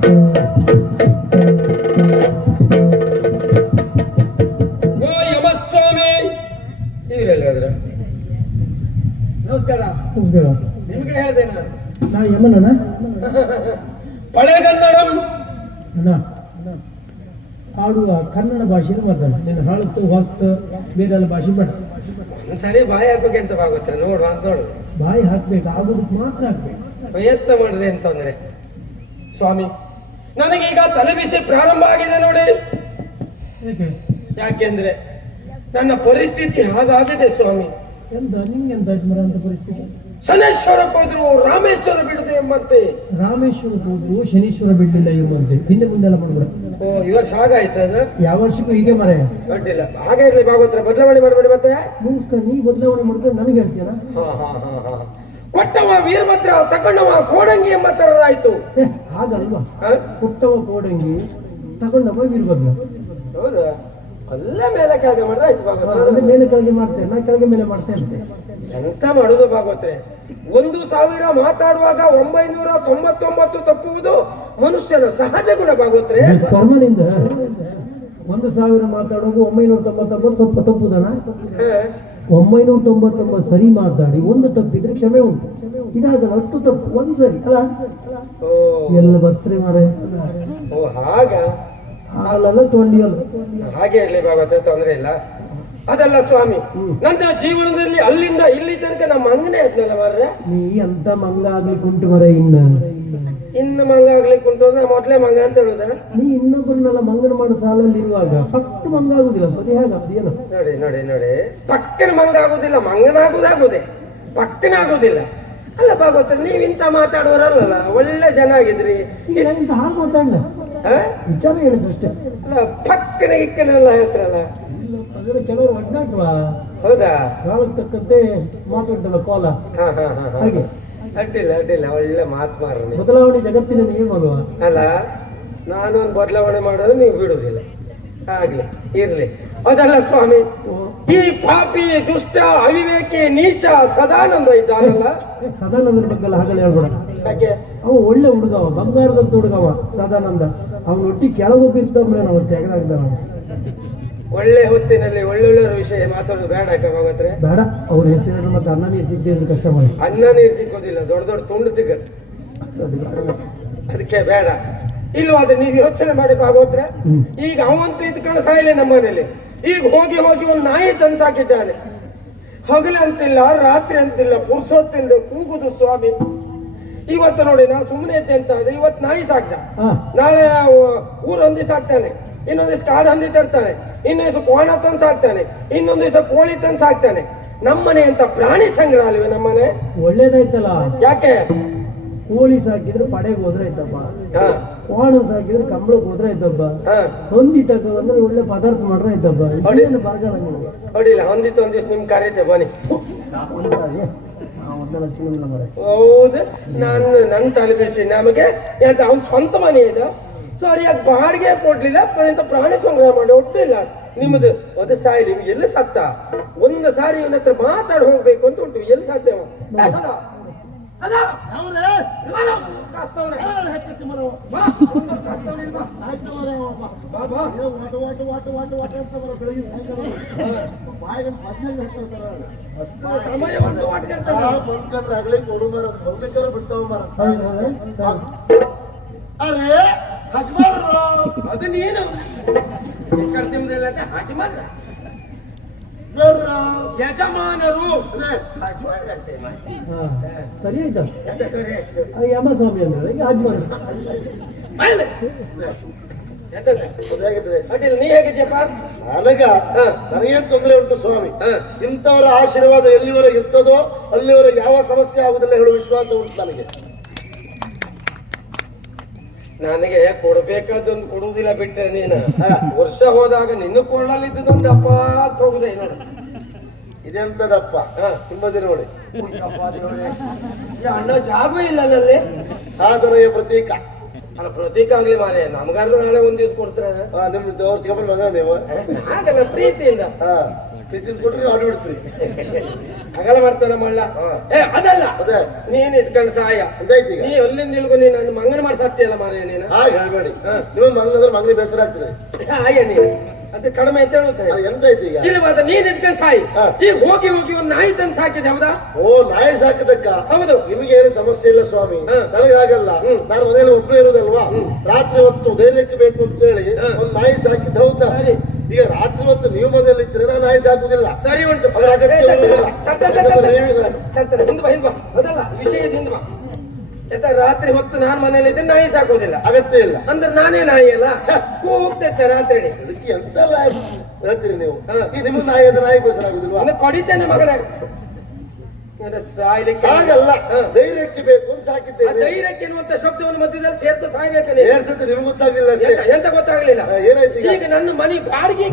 ಓ ಯಮಸ್ವಾಮಿ. ಇವರೆಲ್ಲ ಹೋದ್ರ ನಮಸ್ಕಾರ. ನಮಸ್ಕಾರ. ನಿಮ್ಗೆ ಹೇಳಿದೆ ನಾನು. ನಾ ಯಮನನ? ಪಳೆಗನ್ನಡಂ ಅಣ್ಣ ಆಡುವ ಕನ್ನಡ ಭಾಷೆಯಲ್ಲಿ ಮಾತಾಡ ನೀನು ಹಾಳುತ್ತು ಹೊಸ್ತು ಬೇರೆಲ್ಲ ಭಾಷೆ ಬೇಡ ಸರಿ ಬಾಯಿ ಹಾಕೋಕೆ ಅಂತ ಆಗುತ್ತೆ ನೋಡುವ ಅಂತ ನೋಡು. ಬಾಯಿ ಹಾಕ್ಬೇಕು ಆಗೋದಕ್ಕೆ ಮಾತ್ರ ಹಾಕ್ಬೇಕು. ಪ್ರಯತ್ನ ಮಾಡಿದೆ ಅಂತಂದ್ರೆ ಸ್ವಾಮಿ ನನಗೀಗ ತಲೆ ಬಿಸಿ ಪ್ರಾರಂಭ ಆಗಿದೆ ನೋಡಿ. ಯಾಕೆಂದ್ರೆ ನನ್ನ ಪರಿಸ್ಥಿತಿ ಹಾಗಾಗಿದೆ ಸ್ವಾಮಿ. ಎಂತ ನಿಮ್ಗೆ ಎಂತ ಅಂತ ಪರಿಸ್ಥಿತಿ? ಶನೇಶ್ವರಕ್ಕೆ ಹೋದ್ರು ರಾಮೇಶ್ವರ ಬಿಡುದು ಎಂಬಂತೆ. ರಾಮೇಶ್ವರ ಹೋದ್ರು ಶನೀಶ್ವರ ಬಿಡಲಿಲ್ಲ ಎಂಬಂತೆ. ಹಿಂದೆ ಮುಂದೆ ಎಲ್ಲ ಮಾಡ್ಬೇಡ. ಓ ಇವತ್ತು ಹಾಗಾಯ್ತು ಅದು? ಯಾವ ವರ್ಷಕ್ಕೂ ಹೀಗೆ ಮರ. ಅಡ್ಡಿಲ್ಲ ಹಾಗೆ ಇರಲಿ ಭಾಗವತ್ರ ಬದಲಾವಣೆ ಮಾಡಬೇಡಿ ಮತ್ತೆ. ನೀವು ನೀ ಬದಲಾವಣೆ ಮಾಡ್ಕೊಂಡು ನನಗೆ ಹೇಳ್ತೀರಾ ಹಾ ಹಾ ಹಾ ಹಾ. ಕೊಟ್ಟವ ವೀರಭದ್ರ ತಗೊಂಡವ ಕೋಡಂಗಿ ಎಂಬ ತರರಾಯ್ತು ಹಾಗಲ್ವಾ? ಕೊಟ್ಟವ ಕೋಡಂಗಿ ತಗೊಂಡವ ವೀರಭದ್ರ. ಹೌದಾ? ಅಲ್ಲೇ ಮೇಲೆ ಕೆಳಗೆ ಮಾಡಿದ್ರೆ ಆಯ್ತು ಭಾಗವತ. ಮೇಲೆ ಕೆಳಗೆ ಮಾಡ್ತೇನೆ ನಾ ಕೆಳಗೆ ಮೇಲೆ ಮಾಡ್ತಾ ಇರ್ತೇನೆ ಎಂತ ಮಾಡುದು ಭಾಗವತ್ರೆ? ಒಂದು ಸಾವಿರ ಮಾತಾಡುವಾಗ ಒಂಬೈನೂರ ತೊಂಬತ್ತೊಂಬತ್ತು ತಪ್ಪುವುದು ಮನುಷ್ಯನ ಸಹಜ ಗುಣ ಭಾಗವತ್ರೆ. ಕರ್ಮನಿಂದ. ಒಂದು ಸಾವಿರ ಮಾತಾಡುವಾಗ ಒಂಬೈನೂರ ತೊಂಬತ್ತೊಂಬತ್ತು ಸ್ವಲ್ಪ ತಪ್ಪುದನ. ಒಂಬೈನೂರ ತೊಂಬತ್ತೊಂಬತ್ತು ಸರಿ ಮಾತಾಡಿ ಒಂದು ತಪ್ಪಿದ್ರೆ ಕ್ಷಮೆ ಉಂಟು. ಇದಾಗಲ್ಲ ಅಷ್ಟು ತಪ್ಪು ಒಂದು ಸರಿ ಅಲ್ಲ? ಓ. ಎಲ್ಲ ಬತ್ರೆ ಮಾರೆ ಹಾಗಲ್ಲ ತೊಂಡಿಯಲ್ಲ. ಹಾಗೆ ಇರಲಿ ಭಾಗವತ ತೊಂದ್ರೆ ಇಲ್ಲ. ಅದಲ್ಲ ಸ್ವಾಮಿ ನನ್ನ ಜೀವನದಲ್ಲಿ ಅಲ್ಲಿಂದ ಇಲ್ಲಿ ತನಕ ನಮ್ಮ ಅಂಗನೇ ಆದ್ನಲ್ಲ ಮಾರ್ರೆ? ನೀ ಅಂತ ಮಂಗ ಆಗ್ಲಿಕ್ಕೆ ಉಂಟು ಮರ ಇನ್ನ? ಇನ್ನು ಮಂಗ ಆಗ್ಲಿಕ್ಕೆ ಉಂಟು ಅಂದ್ರೆ ಮೊದಲೇ ಮಂಗ ಅಂತ ಹೇಳುದ? ನೀ ಇನ್ನೊಬ್ಬರನ್ನೆಲ್ಲ ಮಂಗನ ಮಾಡೋ ಸಾಲಲ್ಲಿ ಇರುವಾಗ ಪಕ್ಕ ಮಂಗ ಆಗುದಿಲ್ಲ ಅದೇ ಹೇಗ ಅದೇನು ನೋಡಿ ನೋಡಿ ನೋಡಿ. ಪಕ್ಕನ ಮಂಗ ಆಗುದಿಲ್ಲ ಮಂಗನ ಆಗುದಾಗುದೇ ಪಕ್ಕನ ಆಗುದಿಲ್ಲ ಅಲ್ಲ ಭಾಗವತ ನೀವ್ ಇಂತ ಮಾತಾಡೋರಲ್ಲ ಒಳ್ಳೆ ಜನ ಆಗಿದ್ರಿ. ಇಂತ ಹಾಗೆ ಮಾತಾಡ ಹ? ವಿಚಾರ ಹೇಳಿದ್ರು ಅಷ್ಟೇ. ಅಲ್ಲ ಪಕ್ಕನ ಇಕ್ಕನೆಲ್ಲ ಹೇಳ್ತಾರಲ್ಲ? ಕೆಲವರು ಒಡ್ಡಾಟವಾ ಹೌದಾ? ಕಾಲಕ್ಕೆ ತಕ್ಕಂತೆ ಮಾತಾಡ್ತಲ್ಲ ಕೋಲ ಹಾ ಹಾ ಹಾ ಹಾ. ಹಾಗೆ. ಅಡ್ಡಿಲ್ಲ ಅಡ್ಡಿಲ್ಲ ಒಳ್ಳೆ ಮಾತು ಮಾರನೆ. ಬದಲಾವಣೆ ಜಗತ್ತಿನ ನಿಯಮ ಅಲ್ವಾ ಅಲ್ಲ ನಾನು ಒಂದು ಬದಲಾವಣೆ ಮಾಡೋದು ನೀವು ಬಿಡುವುದಿಲ್ಲ ಆಗ್ಲಿ ಇರ್ಲಿ. ಅದಲ್ಲ ಸ್ವಾಮಿ ಈ ಪಾಪಿ ದುಷ್ಟ ಅವಿವೇಕಿ ನೀಚ ಸದಾನಂದ ಇದ್ದಾನಲ್ಲ? ಸದಾನಂದನ ಬಗ್ಗೆ ಹಾಗೆ ಹಾಗೆಲ್ಲ ಹೇಳ್ಬೇಡ. ಯಾಕೆ? ಅವ ಒಳ್ಳೆ ಹುಡುಗವ ಬಂಗಾರದಂತ ಹುಡುಗವ ಸದಾನಂದ. ಅವನೊಟ್ಟಿ ಒಟ್ಟಿಗೆ ಕೆಳಗೊಬ್ಬಿರ್ತವ್ರೆ ನಾವು ತೆಗೆದಾಗ್ದವ ಒಳ್ಳೆ ಹೊತ್ತಿನಲ್ಲಿ ಒಳ್ಳೊಳ್ಳೆ ವಿಷಯ ಮಾತಾಡೋದು ಬೇಡ ಯಾಕಾಗತ್ರೆ ಬೇಡ ಅವ್ರ ಹೆಸರು ಮತ್ತೆ ಅನ್ನ ನೀರು ಕಷ್ಟ ಮಾಡಿ. ಅನ್ನ ನೀರು ಸಿಕ್ಕೋದಿಲ್ಲ ದೊಡ್ಡ ದೊಡ್ಡ ತುಂಡು ಸಿಗತ್ತೆ. ಅದಕ್ಕೆ ಬೇಡ. ಇಲ್ವಾದ್ರೆ ಅದು ನೀವು ಯೋಚನೆ ಮಾಡಿ ಭಾಗವತ್ರೆ ಈಗ ಅವಂತೂ ಇದ್ಕೊಂಡು ಸಾಯಿಲೆ ನಮ್ಮ ಮನೇಲಿ. ಈಗ ಹೋಗಿ ಹೋಗಿ ಒಂದು ನಾಯಿ ತಂದು ಸಾಕಿದ್ದಾನೆ. ಹಗಲು ಅಂತಿಲ್ಲ ರಾತ್ರಿ ಅಂತಿಲ್ಲ ಪುರ್ಸೊತ್ತಿಲ್ಲ ಕೂಗುದು ಸ್ವಾಮಿ. ಇವತ್ತು ನೋಡಿ ನಾನು ಸುಮ್ಮನೆ ಇದ್ದೆ ಅಂತ ಆದ್ರೆ ಇವತ್ತು ನಾಯಿ ಸಾಕ್ದ. ನಾಳೆ ಊರೊಂದಿ ಒಂದ್ ಹಾಕ್ತಾನೆ ಕಾಡು ಹಂದಿ ತರ್ತಾನೆ ಇನ್ನೊಂದು ಕೋಣ ತಂದು ಸಾಕ್ತಾನೆ ಇನ್ನೊಂದು ದಿವಸ ಕೋಳಿ ತಂದು ಸಾಕ್ತಾನೆ. ನಮ್ಮನೆ ಅಂತ ಪ್ರಾಣಿ ಸಂಗ್ರಹಾಲಯ ಅಲ್ವೇ ನಮ್ಮನೆ? ಒಳ್ಳೇದಾಯ್ತಲ್ಲ. ಯಾಕೆ? ಕೋಳಿ ಸಾಕಿದ್ರೆ ಪಡೆಗೆ ಹೋದ್ರೆ ಹಾ. ಕೋಣ ಸಾಕಿದ್ರೆ ಕಂಬಳಕ್ಕೆ ಹೋದ್ರೆ ಹಾ. ಹೊಂದಿ ತಗ ಬಂದ್ರೆ ಒಳ್ಳೆ ಪದಾರ್ಥ ಮಾಡ್ರೆ ಇದೇನು ಬರಗಾಲ ಹೊಂದಿತ್ತು ಒಂದ್ ದಿವಸ ನಿಮ್ ಕರೀತೆ ಬನ್ನಿ. ಹೌದು ನಾನು ನನ್ನ ತಲೆ ಬಿಸಿ. ನಮಗೆ ಎಂತ ಅವ್ನ ಸ್ವಂತ ಮನೆ ಇದು? ಸರಿಯಾಗಿ ಬಾಡಿಗೆ ಕೊಡ್ಲಿಲ್ಲ ಅಂತ ಪ್ರಾಣಿ ಸಂಗ್ರಹ ಮಾಡಿ ಒಟ್ಟಿಲ್ಲ ನಿಮ್ಮದು ಅದು ಸಾಯಿಲಿ ನಿಮ್ಗೆ ಎಲ್ಲಿ ಸತ್ತ? ಒಂದು ಸಾರಿ ಇವನ ಹತ್ರ ಮಾತಾಡಿ ಹೋಗ್ಬೇಕು ಅಂತ ಉಂಟು. ಎಲ್ಲಿ ಸಾಧ್ಯ ಅವ? ಅದ? ಅದು ನೀನು ಕರ್ತಿಮ್ದಲ್ಲ ಹಜಮಾನ ಜರ್ರ ಯಜಮಾನರು. ಅದೇ. ಹಜಮಾನ್ ಅಂತೆ ಹಾ. ಸರಿ ಆಯ್ತಾ. ಯಮ ಸ್ವಾಮಿ ಅಂದ್ರೆ ಈಗ ಆಜ್ಮಾನ ಮೇಲೆ. ನನಗ ಹಾ. ನನಗೇನ್ ತೊಂದರೆ ಉಂಟು ಸ್ವಾಮಿ? ಹಾ. ಇಂಥವರ ಆಶೀರ್ವಾದ ಎಲ್ಲಿವರೆಗೆ ಇರ್ತದೋ ಅಲ್ಲಿವರೆಗೆ ಯಾವ ಸಮಸ್ಯೆ ಆಗುದಿಲ್ಲ ಹೇಳುವ ವಿಶ್ವಾಸ ಉಂಟು ನನಗೆ. ನನಗೆ ಕೊಡ್ಬೇಕಾದೊಂದು ಕೊಡುವುದಿಲ್ಲ ಬಿಟ್ಟೆ ನೀನು. ವರ್ಷ ಹೋದಾಗ ನಿನ್ನ ಕೊಳ್ಳಲಿದ್ದೊಂದು ಅಪ್ಪ ಹೋಗುದೇ ನೋಡು. ಇದೆಂತದಪ್ಪ? ತುಂಬಾ ತುಂಬದಿ ನೋಡಿ. ಅಣ್ಣ ಜಾಗ ಇಲ್ಲ ನಲ್ಲಿ ಸಾಧನೆಯ ಪ್ರತೀಕ. ಅಲ್ಲ ಪ್ರತೀಕ ಆಗ್ಲಿ ಮಾರೇ ನಮ್ಗಾರು ನಾಳೆ ಒಂದ್ ದಿವ್ಸ ಕೊಡ್ತಾರೆ. ನಿಮ್ ದೇವ್ರ ಚಿಕ್ಕಪ್ಪನ ಮಗ ನೀವು. ಪ್ರೀತಿಯಿಂದ. ಪ್ರೀತಿ ಕೊಟ್ರೆ ಆಡಿ ಅಗಲ ಮಾಡ್ತಾನ ಮಳ್ಳ. ಏ ಅದಲ್ಲ. ಅದೇ. ನೀನ್ ಇದ್ಕೊಂಡು ಸಹಾಯ ಅದೈತಿ ಈಗ ನೀ ಎಲ್ಲಿಂದ ಇಲ್ಗು ನೀನು? ನನ್ನ ಮಂಗನ ಮಾಡಿ ಸತ್ಯಲ್ಲ ಮಾರ ನೀನು. ಹಾಗೆ ಹೇಳ್ಬೇಡಿ. ನೀವು ಮಂಗನಿ ಬೇಸರ ಆಗ್ತದೆ. ಆಯ್ಯ ನೀನು. ಅದು ಕಡಿಮೆ ಅಂತ ಹೇಳುತ್ತೆ. ಅದು ಎಂತಾಯ್ತು ಈಗ? ಇಲ್ಲಿ ನೀನ್ ಇದ್ಕೊಂಡು ಸಾಯಿ. ಈಗ ಹೋಗಿ ಹೋಗಿ ಒಂದು ನಾಯಿ ತಂದು ಸಾಕಿದೆ ಹೌದಾ? ಓ ನಾಯಿ ಸಾಕಿದಕ್ಕ ಹೌದು. ನಿಮಗೆ ಏನು ಸಮಸ್ಯೆ ಇಲ್ಲ ಸ್ವಾಮಿ? ನನಗಾಗಲ್ಲ. ನನಗೆ ಆಗಲ್ಲ ನಾನು ಮನೆಯಲ್ಲಿ ಒಬ್ಬನೇ ಇರುದಲ್ವಾ? ರಾತ್ರಿ ಹೊತ್ತು ಧೈರ್ಯಕ್ಕೆ ಬೇಕು ಅಂತ ಹೇಳಿ. ಒಂದು ನಾಯಿ ಸಾಕಿದ್ದ ಹೌದಾ. ಈಗ ರಾತ್ರಿ ಮತ್ತು ನೀವು ಮನೆಯಲ್ಲಿ ಇದ್ರೆ ನಾನು ನಾಯಿ ಸಾಕುದಿಲ್ಲ ಸರಿ ಉಂಟು. ಅವ್ರ ಅಗತ್ಯ ಏ, ತರ್ತಾರೆ, ಇಲ್ಲ. ತರ್ತಾರೆ, ಯಾಕಂದ್ರೆ ತರ್ತಾರೆ. ನೀವು- ತರ್ತಾರೆ, ಹಿಂದ್ ಬಾ ಹಿಂದ್ ಬಾ. ಅದಲ್ಲ ವಿಷಯದ ಹಿಂದ್ ಬಾ. ಆಯ್ತಾ ರಾತ್ರಿ ಹೊತ್ತು ನಾನು ಮನೆಯಲ್ಲಿ ಇದ್ರೆ ನಾಯಿ ಸಾಕೋದಿಲ್ಲ ಅಗತ್ಯ ಇಲ್ಲ. ಅಂದ್ರೆ ನಾನೇ ನಾಯಿ ಅಲ್ಲ? ಹೋಗ್ತೈತೆ ರಾತ್ರಿ. ಅದಕ್ಕೆ ಎಂತೆಲ್ಲ ಹೇಳ್ತೀರಿ ನೀವು. ನಿಮ್ಗೆ ನಾಯಿ ಅಂದ್ರೆ ನಾಯಿ ಬೇಸರ ಆಗುದಿಲ್ಲ ಕೊಡಿತೇನೆ ಮಗನ ಇನ್ನು ಸಾಯ್ಲಿಕ್ಕೆ ಹಾಗಲ್ಲ ಹಾ. ಧೈರ್ಯಕ್ಕೆ ಬೇಕು ಅಂತ ಸಾಕಿದ್ದೇನೆ. ಧೈರ್ಯಕ್ಕೆ ಎನ್ನುವಂತ ಶಬ್ದವನ್ನು ಮಧ್ಯದಲ್ಲಿ ಸೇರ್ತು ಸಾಯ್ಬೇಕು. ಏರ್ಸತ್ತೆ ನಿಮ್ಗೆ ಗೊತ್ತಾಗ್ಲಿಲ್ಲ ಎಂತ ಗೊತ್ತಾಗ್ಲಿಲ್ಲ? ಏನಾಯ್ತು ಈಗ? ನನ್ನ ಮನೆ ಬಾಡಿಗೆ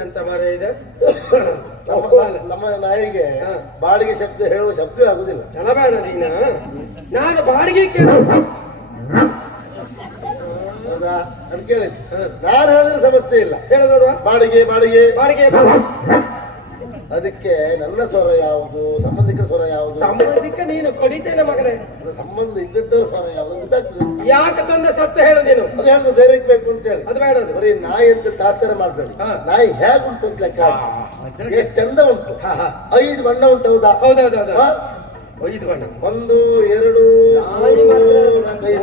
ಅಂತ ಮರ ಇದೆ? ನಮ್ಮ ನಾಯಿಗೆ. ಬಾಡಿಗೆ ಶಬ್ದ ಹೇಳುವ ಶಬ್ದ ಆಗುದಿಲ್ಲ. ಬೇಡ ನೀನ. ನಾನು ಬಾಡಿಗೆ ಕೇಳ. ಹೌದಾ? ಅದು ಕೇಳಿ. ಹಾ. ನಾನು ಹೇಳಿದ್ರೆ ಸಮಸ್ಯೆ ಇಲ್ಲ. ಬಾಡಿಗೆ. ಬಾಡಿಗೆ ಬಾಡಿಗೆ. ಅದಕ್ಕೆ ನನ್ನ ಸ್ವರ ಯಾವುದು? ಸಂಬಂಧಿಕ ಸ್ವರ ಯಾವುದು? ಸಂಬಂಧಿಕ ನೀನು ಕೊಡಿತೇನೆ ಮಗನೇ. ಅದು ಸಂಬಂಧ ಇದ್ದದ್ದರ ಸ್ವರ ಯಾವುದು ಗೊತ್ತಾಗ್ತದೆ. ಯಾಕೆ ತಂದ ಸತ್ಯ ಹೇಳು ನೀನು. ಅದು ಹೇಳುದು ಧೈರ್ಯಕ್ಕೆ ಬೇಕು ಅಂತ ಹೇಳಿ. ಅದು ಬೇಡ ಬರೀ ನಾಯಿ ಅಂತ ತಾಸರ ಮಾಡ್ಬೇಡಿ. ನಾಯಿ ನಾಯಿ ಹೇಗುಂಟು ಅಂತ ಲೆಕ್ಕ. ಎಷ್ಟು ಚಂದ ಉಂಟು. ಐದು ಬಣ್ಣ ಉಂಟು ಹೌದಾ? ಹೌದೌದು? ಐದು ಬಣ್ಣ. ಒಂದು ಎರಡು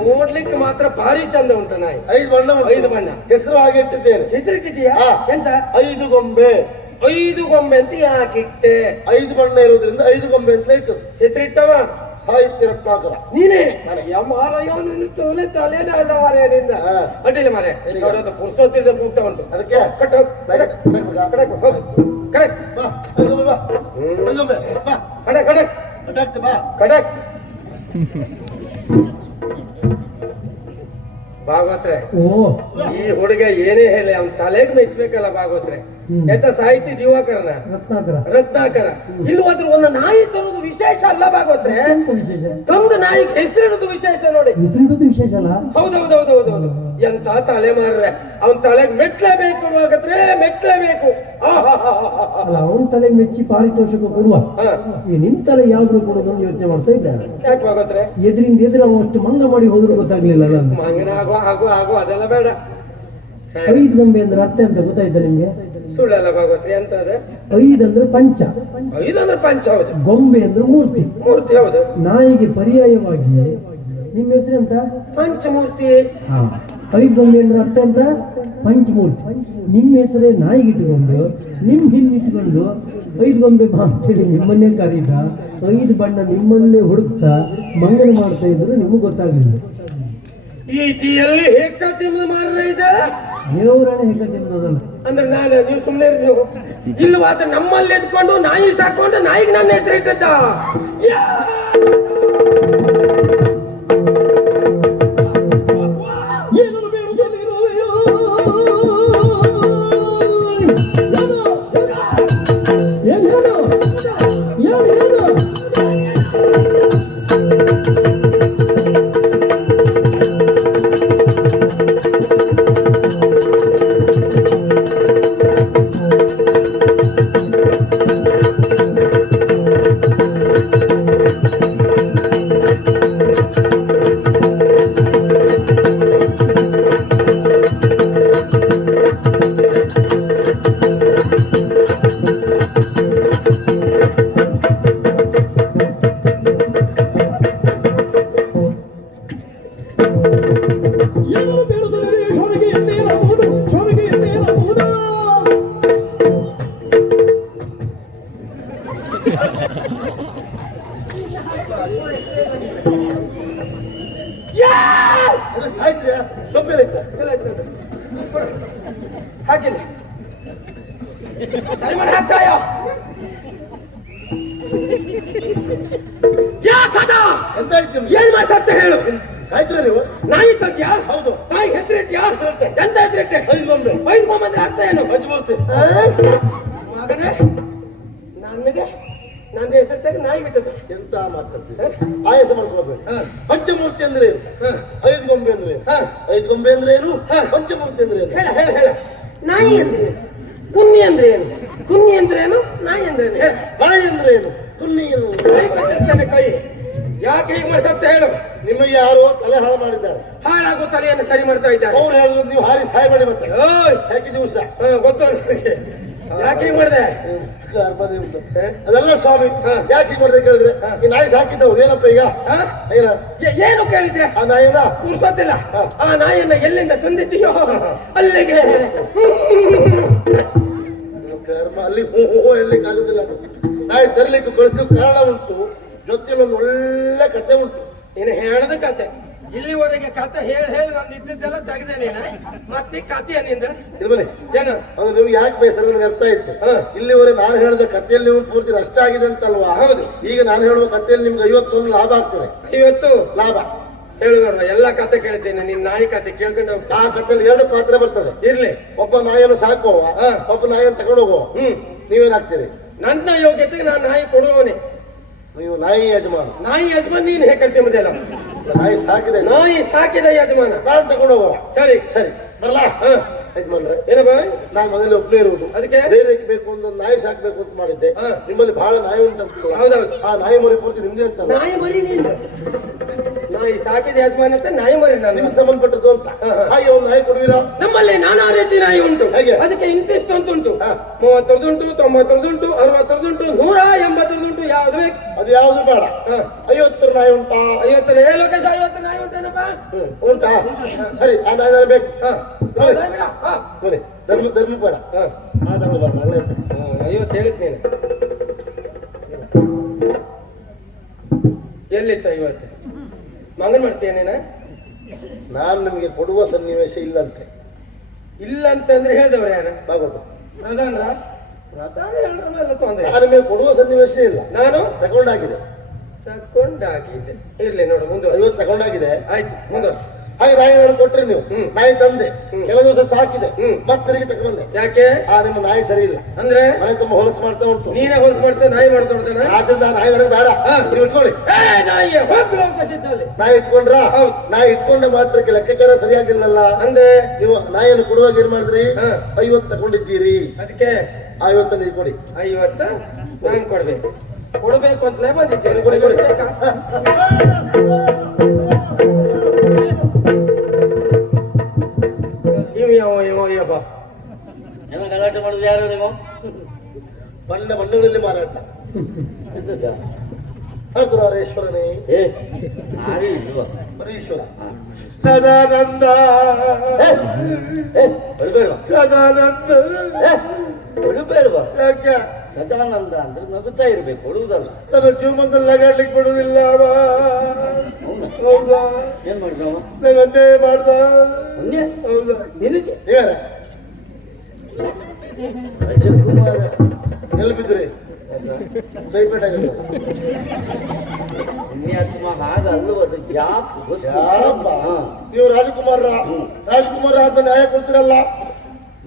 ನೋಡ್ಲಿಕ್ಕೆ ಮಾತ್ರ ಭಾರಿ ಚಂದ ಉಂಟು ನಾಯಿ. ಐದು ಬಣ್ಣ ಐದು ಬಣ್ಣ. ಹೆಸರು ಹಾಗೆ ಇಟ್ಟಿದ್ದೇನೆ. ಹೆಸರು ಇಟ್ಟಿದ್ದೀಯಾ? ಎಂತ? ಐದು ಗೊಂಬೆ. ಐದು ಗೊಂಬೆ ಅಂತ ಯಾಕಿಟ್ಟೆ ಐದು ಬಣ್ಣ ಇರೋದ್ರಿಂದ ಐದು ಗೊಂಬೆ ಅಂತ ಇಟ್ಟು. ಹೆಸರಿಟ್ಟವ? ಸಾಹಿತ್ಯ ರತ್ನಾಕರ. ನೀನೇ? ತಲೆ ತಲೆನ ಹಾ. ಅಡ್ಡಿಲ್ಲ ಮಾರೆ. ಪುರ್ಸೊತ್ತಿದ್ದ ಕೂಗ್ತಾ ಉಂಟು. ಅದಕ್ಕೆ? ಕಟ್ ಹೋಗ್, ಕಡೆಕ್, ಕಡೆಕ್. ಕಡೆಕ್, ಕಡೆಕ್. ಭಾಗವತ್ರೆ ಓ. ಈ ಹುಡುಗ ಏನೇ ಹೇಳಿ ಅವ್ನ ತಲೆಗೆ ಮೆಚ್ಚಬೇಕಲ್ಲ ಭಾಗವತ್ರೆ. ಎಂತ ಸಾಹಿತಿ ದಿವಾಕರನ ರತ್ನಾಕರ. ರತ್ನಾಕರ. ಇಲ್ಲಿ ಹೋದ್ರೆ ಒಂದು ನಾಯಿ ತರೋದು ವಿಶೇಷ ಅಲ್ಲ ಭಾಗವತ್ರೆ ವಿಶೇಷ? ತಂದು ನಾಯಿಗೆ ಹೆಸರಿಡೋದು ವಿಶೇಷ ನೋಡಿ. ಹೆಸರಿಡುದು ವಿಶೇಷ ಅಲ್ಲ? ಹೌದೌದೌದೌದೌದು. ಎಂತ ತಲೆ ಮಾರ್ರೆ. ಅವನ್ ತಲೆಗೆ ಮೆಚ್ಚಲೇಬೇಕು ಹಾಗಾದ್ರೆ ಮೆಚ್ಚಲೇಬೇಕು. ಅಲ್ಲ ಅವನ ತಲೆ ಮೆಚ್ಚಿ ಪಾರಿತೋಷಕ ಕೊಡುವ. ಈ ನಿನ್ ತಲೆ ಯಾವ್ದು ಕೊಡೋದು ಯೋಚನೆ ಮಾಡ್ತಾ ಇದ್ದಾರೆ ಯಾಕೆ ಭಾಗವತ್ರೆ ಎದುರಿಂದ ಎದುರು ಅಷ್ಟು ಮಂಗ ಮಾಡಿ ಹೋದ್ರು ಗೊತ್ತಾಗ್ಲಿಲ್ಲ. ಮಂಗನ ಆಗುವ ಆಗುವ ಆಗುವ ಅದೆಲ್ಲ ಬೇಡ. ಐದು ಗೊಂಬೆ ಅಂದ್ರೆ ಅರ್ಥ ಅಂತ ಗೊತ್ತಾಯ್ತಾ ನಿಮ್ಗೆ? ಸುಳ್ಳಲ್ಲ ಭಾಗವತ್ರಿ ಐದು ಅಂದ್ರೆ ಪಂಚ. ಐದು ಅಂದ್ರೆ ಪಂಚ ಹೌದು. ಗೊಂಬೆ ಅಂದ್ರೆ ಮೂರ್ತಿ. ಮೂರ್ತಿ ಹೌದು. ನಾಯಿಗೆ ಪರ್ಯಾಯವಾಗಿ ನಿಮ್ಮ ಎಂತ? ಪಂಚಮೂರ್ತಿ. ಹಾ. ಐದು ಗೊಂಬೆ ಅಂದ್ರೆ ಅರ್ಥ ಅಂತ ಪಂಚಮೂರ್ತಿ. ನಿಮ್ಮ ಹೆಸರೇ ನಾಯಿಗೆ ಇಟ್ಟುಕೊಂಡು ನಿಮ್ಮ ಹಿಂದೆ ಇಟ್ಕೊಂಡು ಐದು ಗೊಂಬೆ ಬಾ ಅಂತೇಳಿ ನಿಮ್ಮನ್ನೇ ಕರೀತ. ಐದು ಬಣ್ಣ ನಿಮ್ಮನ್ನೇ ಹುಡುಕ್ತಾ ಮಂಗನ ಮಾಡ್ತಾ ಇದ್ರು ನಿಮಗೆ ಗೊತ್ತಾಗಲಿಲ್ಲ. ಈ ತೀಯಲ್ಲಿ ಹೇಕ ತಿಂದು ಇದೆ ತಿನ್ನೋದಲ್ಲ? ಅಂದ್ರೆ ನಾನು ನೀವು ಸುಮ್ಮನೆ ನೀವು. ಇಲ್ಲವಾದ ನಮ್ಮಲ್ಲಿ ಎದ್ಕೊಂಡು ನಾಯಿ ಸಾಕೊಂಡು ನಾಯಿಗೆ ನನ್ನ ಹೆಸರು ಮಾಡಿ ಹಾಕ್ಸಾಯ ಯಾ ಸದಾ ನಿಮ್ಗೆ ಏನ್ ಮಾಡ್ಸತ್ತ ಹೇಳು ಸಾಹಿತ್ಯ ನೀವು ನಾಯಿ ತಂದ್ಯಾ ಹೌದು. ನಾಯಿ ಹೆಸರಿಟ್ಯಾ. ಎಂತ ಹೆಸರಿಟ್ಟೆ ಐದು ಗೊಂಬೆ ಐದು ಗೊಂಬಂದ್ರೆ ಅರ್ಥ ಏನು ಪಂಚಮೂರ್ತಿ ಮಗನೇ ನನಗೆ ನನ್ನ ಹೆಸರು ತೆಗೆ ನಾಯಿ ಬಿಟ್ಟದ್ದು ಎಂತ ಮಾತಾಡ್ತೀವಿ ಆಯಾಸ ಮಾಡ್ಕೋಬೇಡಿ ಹ, ಪಂಚಮೂರ್ತಿ ಅಂದ್ರೆ ಏನು ಐದು ಗೊಂಬೆ ಅಂದ್ರೆ. ಐದು ಗೊಂಬೆ ಅಂದ್ರೆ ಏನು ಹ. ಪಂಚಮೂರ್ತಿ ಅಂದ್ರೆ ಏನು ಹೇಳ ಹೇಳ ಹೇಳ ನಾಯಿ ಅಂದ್ರೆ? ಕುನ್ನಿ ಅಂದ್ರೆ ಏನು ಕುನ್ನಿ ಅಂದ್ರೇನು? ನಾಯಿ ಅಂದ್ರೇನು? ಹೇಳ. ನಾಯಿ ಅಂದ್ರೇನು? ಏನು? ತುನ್ನಿ ಏನು ಕೈ. ಯಾಕೆ ಹೀಗೆ ಮಾಡಿಸತ್ತೆ ಹೇಳು. ನಿಮ್ಮ ಯಾರು ತಲೆ ಹಾಳು ಮಾಡಿದ್ದಾರೆ. ಹಾಳಾಗೋ ತಲೆಯನ್ನು ಸರಿ ಮಾಡ್ತಾ ಇದ್ದಾರೆ. ಅವ್ರು ಹೇಳಿದ್ರು ನೀವು ಹಾರಿ ಸಹಾಯ ಮಾಡಿ ಮತ್ತೆ. ಸಾಕಿ ದಿವಸ. ಗೊತ್ತು ಯಾಕೆ ಹೀಗೆ ಮಾಡಿದೆ? ಅದೆಲ್ಲ ಸ್ವಾಮಿ. ಯಾಕೆ ಮಾಡ್ದೆ ಮಾಡಿದೆ ಕೇಳಿದ್ರೆ ಈ ನಾಯಿ ಸಾಕಿದ್ದವು ಏನಪ್ಪ ಈಗ? ಏನು? ಕೇಳಿದ್ರೆ? ಆ ನಾಯಿನ? ಕೂರ್ಸೋತಿಲ್ಲ. ಆ ನಾಯಿಯನ್ನ ಎಲ್ಲಿಂದ ತಂದಿದ್ದೀಯೋ? ಅಲ್ಲಿಗೆ. ಕರ್ಮ ಅಲ್ಲಿ ಹೂ ಹೂ ಹೇಳಲಿಕ್ಕೆ ಆಗುದಿಲ್ಲ ಅದು. ನಾಯಿ ತರಲಿಕ್ಕೆ ಕಳಿಸ್ತು ಕಾರಣ ಉಂಟು ಜೊತೆಯಲ್ಲಿ ಒಂದು ಒಳ್ಳೆ ಕತೆ ಉಂಟು. ನೀನು ಹೇಳದ ಕತೆ. ಇಲ್ಲಿವರೆಗೆ ಕತೆ ಹೇಳಿ ಹೇಳಿ ನಾನು ಇದ್ದಿದ್ದೆಲ್ಲ ತೆಗೆದೆ ನೀನು. ಮತ್ತೆ ಕತೆ ನಿಂದ? ಬನ್ನಿ. ಏನು? ಅದು ನಿಮ್ಗೆ ಯಾಕೆ ಬೇಸರ ನನಗೆ ಅರ್ಥ ಆಯ್ತು. ಇಲ್ಲಿವರೆಗೆ ನಾನು ಹೇಳಿದ ಕಥೆಯಲ್ಲಿ ನೀವು ಪೂರ್ತಿ ನಷ್ಟ ಆಗಿದೆ ಅಂತಲ್ವಾ? ಹೌದು. ಈಗ ನಾನು ಹೇಳುವ ಕಥೆಯಲ್ಲಿ ನಿಮ್ಗೆ ಐವತ್ತೊಂದು ಲಾಭ ಆಗ್ತದೆ. ಇವತ್ತು ಲಾಭ. ಹೇಳು ನೋಡುವ ಎಲ್ಲ ಕತೆ ಕೇಳ್ತೇನೆ ನಿನ್ ನಾಯಿ ಕತೆ ಕೇಳ್ಕೊಂಡು ಹೋಗ್ತಾ ಆ ಕಥೆಯಲ್ಲಿ ಎರಡು ಪಾತ್ರ ಬರ್ತದೆ. ಇರ್ಲಿ. ಒಬ್ಬ ನಾಯಿಯನ್ನು ಸಾಕುವ ಹ. ಒಬ್ಬ ನಾಯಿಯನ್ನು ತಗೊಂಡು ಹೋಗುವ. ಹ್ಮ್. ನೀವೇನಾಗ್ತೀರಿ? ನನ್ನ ಯೋಗ್ಯತೆಗೆ ನಾನು ನಾಯಿ ಕೊಡುವವನೇ. ನೀವು ನಾಯಿ ಯಜಮಾನ. ನಾಯಿ ಯಜಮಾನ್ ನೀನ್ ಹೇಗೆ ಮೊದಲ ನಾಯಿ ಸಾಕಿದೆ. ನಾಯಿ ಸಾಕಿದೆ ಯಜಮಾನ. ನಾನು ತಗೊಂಡು ಹೋಗುವ. ಸರಿ. ಸರಿ. ಬರಲಾ? ಹ. ಯಜಮಾನ್ರೆ ಏನಪ್ಪ? ನಾನು ಮೊದಲೇ ಒಬ್ಬನೇ ಇರುವುದು ಅದಕ್ಕೆ? ಧೈರ್ಯಕ್ಕೆ ಬೇಕು ಒಂದು ನಾಯಿ ಸಾಕ್ಬೇಕು ಅಂತ ಮಾಡಿದ್ದೆ. ನಿಮ್ಮಲ್ಲಿ ಬಹಳ ನಾಯಿ ಹೌದೌದು. ಆ ನಾಯಿ ಮರಿ ಪೂರ್ತಿ ನಿಮ್ದೇ ಅಂತ ನಾಯಿ ಮರಿ ನಾಯಿ ಸಾಕಿದ ಯಜಮಾನ ಅಂತ ನಾಯಿ ಮರಿ ನಾನು ನಿಮ್ಗೆ ಸಂಬಂಧಪಟ್ಟದ್ದು ಅಂತ. ಹಾಗೆ ಒಂದು ನಾಯಿ ಕೊಡುವಿರಾ? ನಮ್ಮಲ್ಲಿ ನಾನಾ ರೀತಿ ನಾಯಿ ಉಂಟು? ಅದಕ್ಕೆ ಇಂತಿಷ್ಟು ಅಂತ ಉಂಟು. ಮೂವತ್ತರದುಂಟು ತೊಂಬತ್ತರದುಂಟು ಅರವತ್ತರದುಂಟು ನೂರ ಎಂಬತ್ತರದುಂಟು ಯಾವ್ದು ಬೇಕು? ಅದು ಯಾವ್ದು ಬೇಡ. ಐವತ್ತರ ನಾಯಿ ಉಂಟಾ? ಐವತ್ತರ ಏ ಲೋಕೇಶ ಐವತ್ತು ನಾಯಿ ಉಂಟೇನಪ್ಪ? ಉಂಟಾ? ಸರಿ ಆ ನಾಯಿ ಬೇಕು. ನೋಡಿ ಧರ್ಮ ಧರ್ಮ ಬೇಡ. ಹಾ. ತಗೊಳ್ಳಿ ಬೇಡ ನಾಳೆ ಐವತ್ತು ಹೇಳಿದ್ ನೀನು. ಎಲ್ಲಿತ್ತು ಐವತ್ತು? ಮಂಗನ್ ಮಾಡ್ತೀಯ ನೀನು ನಾನು ನಿಮಗೆ ಕೊಡುವ ಸನ್ನಿವೇಶ ಇಲ್ಲಂತೆ. ಇಲ್ಲ ಅಂತಂದ್ರೆ ಹೇಳ್ದವ್ರು ಯಾರು? ಭಾಗವತ. ಪ್ರಧಾನ? ಪ್ರಧಾನ ಹೇಳಿದ್ರ ಮೇಲೆ ತೊಂದ್ರೆ. ನಾನು ನಿಮಗೆ ಕೊಡುವ ಸನ್ನಿವೇಶ ಇಲ್ಲ. ನಾನು? ತಗೊಂಡಾಗಿದೆ. ತಗೊಂಡಾಗಿದೆ. ಇರ್ಲಿ ನೋಡು ಮುಂದೆ ಐವತ್ತು ತಗೊಂಡಾಗಿದೆ. ಆಯ್ತು ಮುಂದುವರ್ಸು. ಹಾಗೆ ನಾಯಿ ನಾನು ಕೊಟ್ರಿ ನೀವು. ನಾಯಿ ತಂದೆ. ಕೆಲ ದಿವಸ ಸಾಕಿದೆ. ಮತ್ತೆ ತಿರುಗಿ ತಗೊಂಡೆ ಯಾಕೆ? ಆ ನಿಮ್ಮ ನಾಯಿ ಸರಿ ಇಲ್ಲ. ಅಂದ್ರೆ? ಮನೆ ತುಂಬಾ ಹೊಲಸು ಮಾಡ್ತಾ ಉಂಟು. ನೀನೇ ಹೊಲಸು ಮಾಡ್ತಾ ನಾಯಿ ಮಾಡ್ತಾ ಆದ್ರಿಂದ ಆ ನಾಯಿ ನನಗೆ ಬೇಡ. ನೀವು ಇಟ್ಕೊಳ್ಳಿ. ನಾಯಿ ಇಟ್ಕೊಂಡ್ರ. ನಾಯಿ ಇಟ್ಕೊಂಡ ಮಾತ್ರಕ್ಕೆ ಲೆಕ್ಕಾಚಾರ ಸರಿಯಾಗಿಲ್ಲಲ್ಲ. ಅಂದ್ರೆ? ನೀವು ನಾಯಿಯನ್ನು ಕೊಡುವಾಗ ಏನ್ ಮಾಡಿದ್ರಿ. ಐವತ್ತು ತಗೊಂಡಿದ್ದೀರಿ. ಅದಕ್ಕೆ? ಐವತ್ತು ನೀವು ಕೊಡಿ. ಐವತ್ತ? ನಾನು ಕೊಡ್ಬೇಕು. ಕೊಡ್ಬೇಕು ಅಂತಲೇ ಬಂದಿದ್ದೇನೆ ಯಾವ ಇವ ಗಲಾಟೆ ಮಾಡುದು ಯಾರು ನೀವು? ಬಣ್ಣ ಬಣ್ಣಗಳಲ್ಲಿ ಮಾರಾಟ. ಎಂತದ್ದ? ಹರಧರೇಶ್ವರನೇ ಏ ಯಾರು ಇಲ್ವಾ? ಪರೀಶ್ವರ ಸದಾನಂದ. ಏ, ಏ, ಬರ್ಬೇಡ್ವಾ? ಸದಾನಂದ? ಯಾಕೆ? ಸದಾನಂದ ಅಂದ್ರೆ ನಗುತ್ತಾ ಇರ್ಬೇಕು ಹೊಡುವುದಲ್ಲ ತನ್ನ ಜೀವನದಲ್ಲಿ ನಗಾಡ್ಲಿಕ್ಕೆ ಬಿಡುವುದಿಲ್ಲ ಅವ. ಹೌದಾ? ಏನ್ ಮಾಡಿದವ ಅನ್ಯಾಯ ಮಾಡ್ದ. ಮೊನ್ನೆ ಹೌದಾ? ನಿನಗೆ? ರಾಜಕುಮಾರ. ಎಲ್ಲಿ ಬಿದ್ರಿ ಕೈಪೇಟ ಪುಣ್ಯಾತ್ಮ ಹಾಗಲ್ಲವದು ಜಾಪ್ ಹಾ. ನೀವು ರಾಜಕುಮಾರ ರಾಜಕುಮಾರ ಆದ್ಮೇಲೆ ನ್ಯಾಯ ಕೊಡ್ತೀರಲ್ಲ?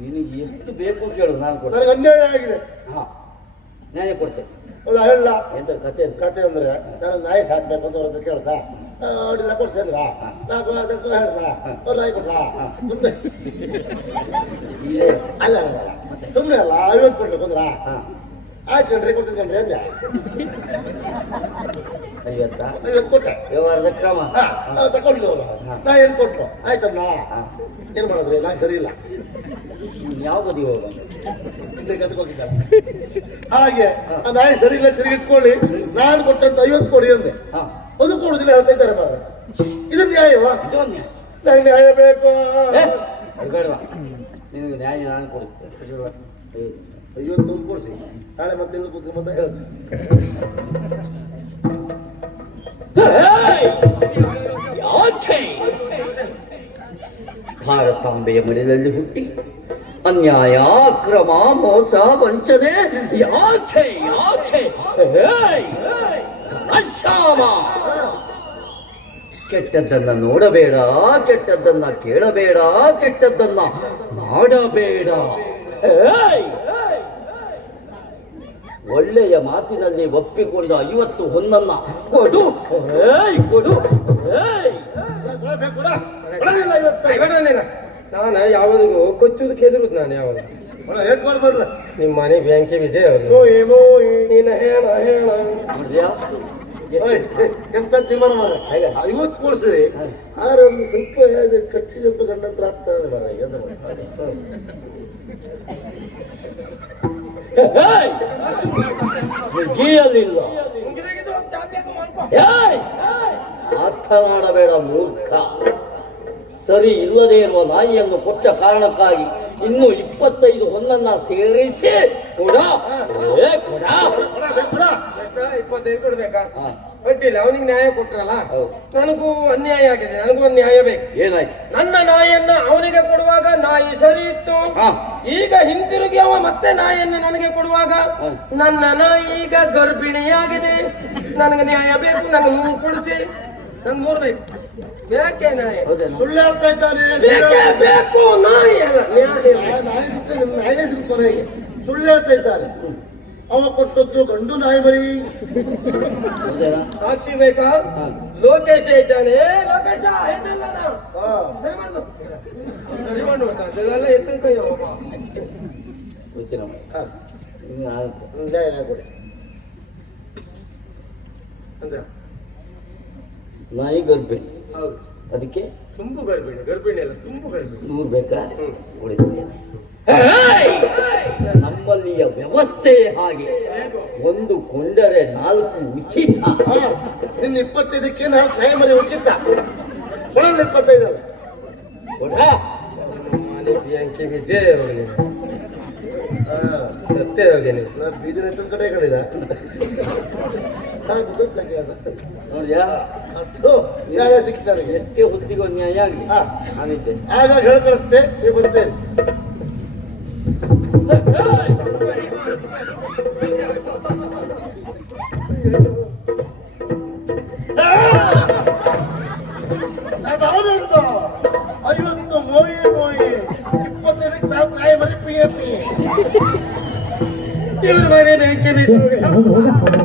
ನಿನಗೆ ಎಷ್ಟು ಬೇಕು ಕೇಳು ನಾನು ಕೊಡ್ತೇನೆ. ನನಗೆ ಅನ್ಯಾಯ ಆಗಿದೆ. ಹಾ. ನ್ಯಾಯ ಕೊಡ್ತೇನೆ. ಹೌದಾ ಹೇಳ ಎಂತ ಕತೆ ಕತೆ ಅಂದ್ರೆ ನಾನು ನ್ಯಾಯ ಸಾಕ್ಬೇಕು ಅಂತ ಅವ್ರ ಹತ್ರ ಕೇಳ್ದ ಅಡಿಲ್ಲ ಕೊಡ್ತೇನ್ರ ನಾಲ್ಕು ಅದಕ್ಕೂ ಹೇಳ್ದ ಅವ್ರು ನಾಯಿ ಕೊಟ್ರ ಸುಮ್ಮನೆ ಅಲ್ಲ ಸುಮ್ಮನೆ ಅಲ್ಲ. ಐವತ್ತು ಕೊಡ್ಲಿ ಅಂದ್ರ ಹಾ ಆಯ್ತು ಕಣ್ರಿ ಕೊಡ್ತೀನಿ ಕಣ್ರಿ ಅಂದೆ ಐವತ್ತಾ ಕೊಟ್ಟೆ ವ್ಯವಹಾರದ ಕ್ರಮ ತಗೊಂಡು ನಾ ಏನ್ ಕೊಟ್ರು ಆಯ್ತಣ್ಣ. ಏನ್ ಮಾಡಿದ್ರಿ ನಾಯಿ ಸರಿ ಇಲ್ಲ ಯಾವ ಬದಿ ಹೋಗಿದ್ದ ಹಾಗೆ ನಾಯಿ ಸರಿ ಇಲ್ಲ ತಿರುಗಿ ಇಟ್ಕೊಳ್ಳಿ ನಾನು ಕೊಟ್ಟಂತ ಐವತ್ತು ಕೊಡಿ ಅಂದೆ ಅದು ಕೊಡುದಿಲ್ಲ ಹೇಳ್ತಾ ಇದ್ದಾರೆ ಮಾರ ಇದು ನ್ಯಾಯವಾ? ನಂಗೆ ನ್ಯಾಯ. ಬೇಕು. ನಿನಗೆ ನ್ಯಾಯ ನಾನು ಕೊಡಿಸ್ತೇನೆ. ಬಿಡಲ್ಲ? ಒಂದು ಕೊಡಿಸಿ. ನಾಳೆ ಮತ್ತೆ ಇಲ್ಲಿ ಕೂತ್ಕೊಂಡು ಮತ್ತೆ ಹೇಳ್ತೀನಿ? ಭಾರತಾಂಬೆಯ ಮನೆಯಲ್ಲಿ ಹುಟ್ಟಿ ಅನ್ಯಾಯ ಅಕ್ರಮ ಮೋಸ ವಂಚನೆ ಯಾಕೆ ಯಾಕೆ? ಘನಶ್ಯಾಮ! ಕೆಟ್ಟದ್ದನ್ನ ನೋಡಬೇಡ ಕೆಟ್ಟದ್ದನ್ನ ಕೇಳಬೇಡ ಕೆಟ್ಟದ್ದನ್ನ ಮಾಡಬೇಡ. ಏಯ್! ಒಳ್ಳೆಯ ಮಾತಿನಲ್ಲಿ ಒಪ್ಪಿಕೊಂಡ ಐವತ್ತು ಹೊನ್ನನ್ನ ಕೊಡು. ಏಯ್ ಕೊಡು. ನಾನು ಯಾವ್ದು ಕೊಚ್ಚುದು ಕೆದರುದು ನಾನು ಯಾವಾಗ? ನಿಮ್ಮ ಮನೆ ಬ್ಯಾಂಕೇ ಇದೆ. ನೀನು ಹೇಳ ಹೇಳ. ಎಂತ ತೀರ್ಮಾನ ಮಾರ ಇವತ್ತು ಕೊಡ್ಸಿರಿ. ಆದ್ರೆ ಒಂದು ಸ್ವಲ್ಪ ಖರ್ಚು ಸ್ವಲ್ಪ ಗಂಡಂತರ ಆಗ್ತದೆ ಮಾರ? ಗೀಯಲಿಲ್ಲ! ಅರ್ಥ ಮಾಡಬೇಡ ಮೂರ್ಖ. ಸರಿ ಇಲ್ಲದೆ ಇರುವ ನಾಯಿಯನ್ನು ಕೊಟ್ಟ ಕಾರಣಕ್ಕಾಗಿ ಇನ್ನು ಇಪ್ಪತ್ತೈದು ಹೊನ್ನನ್ನ ಸೇರಿಸಿ ಕೊಡ. ಏ ಕೊಡ. ಕೊಡ. ಇಪ್ಪತ್ತೈದು ಕೊಡ್ಬೇಕಾ? ಕೊಟ್ಟಿಲ್ಲ ಅವನಿಗೆ ನ್ಯಾಯ ಕೊಟ್ರಲ್ಲ. ನನಗೂ ಅನ್ಯಾಯ ಆಗಿದೆ ನನಗೂ ಒಂದು ನ್ಯಾಯ ಬೇಕು. ಏನಾಯ್ತು? ನನ್ನ ನಾಯಿಯನ್ನ ಅವನಿಗೆ ಕೊಡುವಾಗ ನಾಯಿ ಸರಿ ಇತ್ತು. ಈಗ ಹಿಂತಿರುಗಿ ಅವ ಮತ್ತೆ ನಾಯಿಯನ್ನ ನನಗೆ ಕೊಡುವಾಗ ನನ್ನ ನಾಯಿ ಈಗ ಗರ್ಭಿಣಿಯಾಗಿದೆ. ನನಗೆ ನ್ಯಾಯ ಬೇಕು ನನಗೆ ಮೂರು ಕೊಡಿಸಿ. ನಂಗೆ ಮೂರು ಬೇಕು. ಬೇಕೆ ನಾಯಿ ಹೌದೇನು? ಸುಳ್ಳು ಹೇಳ್ತಾ ಇದ್ದಾರೆ ಬೇಕೇ ಬೇಕು. ನಾಯಿ ಅಲ್ಲ ಸುಳ್ಳು ಹೇಳ್ತಾ ಇದ್ದಾನೆ. ಅವ ಕೊಟ್ಟದ್ದು ಗಂಡು ನಾಯಿ ಬರಿ. ಸಾಕ್ಷಿ ಬೇಕಾ? ಲೋಕೇಶ್ ಇದ್ದಾನೆ. ಲೋಕೇಶ. ನಾಯಿ ಗರ್ಭಿಣಿ ಹೌದು. ಅದಕ್ಕೆ? ತುಂಬು ಗರ್ಭಿಣಿ ಗರ್ಭಿಣಿ ಅಲ್ಲ ತುಂಬು ಗರ್ಭಿಣಿ. ನೂರು ಬೇಕಾ. ಉಳಿಸ್ತೇನೆ. ನಮ್ಮಲ್ಲಿಯ ವ್ಯವಸ್ಥೆ ಹಾಗೆ ಒಂದು ಕೊಂಡರೆ ನಾಲ್ಕು ಉಚಿತ. ನಿನ್ನ ಇಪ್ಪತ್ತೈದಕ್ಕೆ ನಾಲ್ಕು ಟೈಮಲ್ಲಿ ಉಚಿತ. ಕೊಡಲ್ಲ ಇಪ್ಪತ್ತೈದಲ್ಲ ಕೊಡ ಬಿದ್ದೆ ಅವಳಿಗೆ ಹಾ. ಸತ್ಯ ಹೋಗಿ ಬೀದಿನ ಕಡೆ ಅದ ನೋಡಿಯಾ? ಅದು ನ್ಯಾಯ ಸಿಕ್ಕಿದೆ ನನಗೆ ಎಷ್ಟೇ ಹೊತ್ತಿಗೆ ಒಂದು ನ್ಯಾಯ ಆಗಲಿ. ಹಾ. ನಾನಿದ್ದೆ. ಆಗ ಹೇಳಿ ಕಳಿಸ್ತೆ ನೀವು ಬರ್ತೇನೆ. ಸದಾನಂದ ಐವತ್ತು ಮೋಯಿ ಮೋಯಿ ಇಪ್ಪತ್ತೈದಕ್ಕೆ ನಾವು ನಾಯಿ ಮರಿ ಪಿಯೆ ಪಿಯೆ ಇವ್ರ ಮನೆ ಬ್ಯಾಂಕಿ ಬಿದ್ದು ಹೋಗ